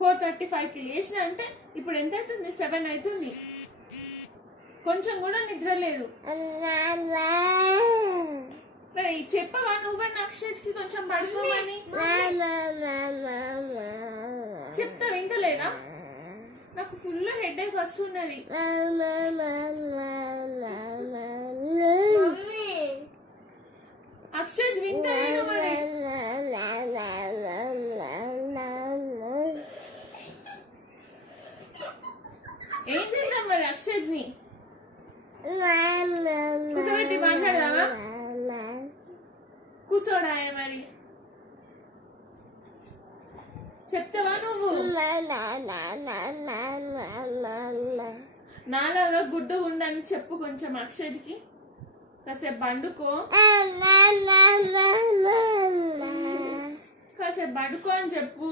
4:35కి లేచిన అంటే ఇప్పుడు ఎంత అవుతుంది? 7 అవుతుంది. కొంచెం కూడా నిద్ర లేదు. మరి చెప్పవా నువ్వన్నా అక్షయ్కి కొంచెం పడుకోమని? చెప్తా వింటలేదా? నాకు ఫుల్ హెడేక్ వస్తున్నది. అక్షయ్ వింటలేడు మరి. ఏం చేద్దాం మరి అక్షయ్ ని? కూర్చోబెట్టి మాట్లాడదామా? కూర్చోడాయే మరి చెప్తావా నువ్వు? నాలాగా గుడ్డు ఉండని చెప్పు కొంచెం అక్షయ్కి. కాసేపు బండుకో, కాసేపు బండుకో అని చెప్పు.